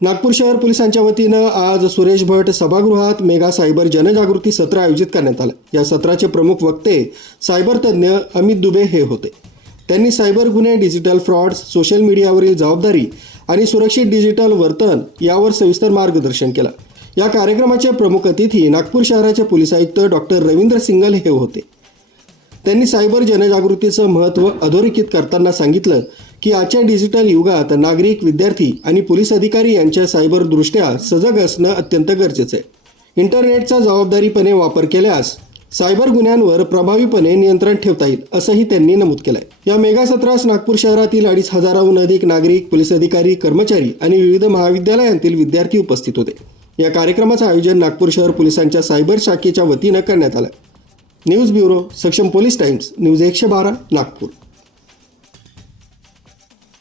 नागपूर शहर पोलिसांच्या वतीनं आज सुरेश भट सभागृहात मेगा सायबर जनजागृती सत्र आयोजित करण्यात आलं. या सत्राचे प्रमुख वक्ते सायबर तज्ज्ञ अमित दुबे हे होते. त्यांनी सायबर गुन्हे डिजिटल फ्रॉड्स सोशल मीडियावरील जबाबदारी आणि सुरक्षित डिजिटल वर्तन यावर सविस्तर मार्गदर्शन केलं. या कार्यक्रमाचे प्रमुख अतिथी नागपूर शहराचे पोलीस आयुक्त डॉक्टर रवींद्र सिंगल हे होते. त्यांनी सायबर जनजागृतीचं महत्त्व अधोरेखित करताना सांगितलं की आजच्या डिजिटल युगात नागरिक विद्यार्थी आणि पोलीस अधिकारी यांच्या सायबरदृष्ट्या सजग असणं अत्यंत गरजेचं आहे. इंटरनेटचा जबाबदारीपणे वापर केल्यास सायबर गुन्ह्यांवर प्रभावीपणे नियंत्रण ठेवता येईल असंही त्यांनी नमूद केलं आहे या मेगा सत्रास नागपूर शहरातील अडीच हजाराहून अधिक नागरिक पोलीस अधिकारी कर्मचारी आणि विविध महाविद्यालयांतील विद्यार्थी उपस्थित होते. या कार्यक्रमाचं आयोजन नागपूर शहर पोलिसांच्या सायबर शाखेच्या वतीनं करण्यात आलं. न्यूज ब्युरो सक्षम पोलीस टाइम्स न्यूज एकशे बारा नागपूर.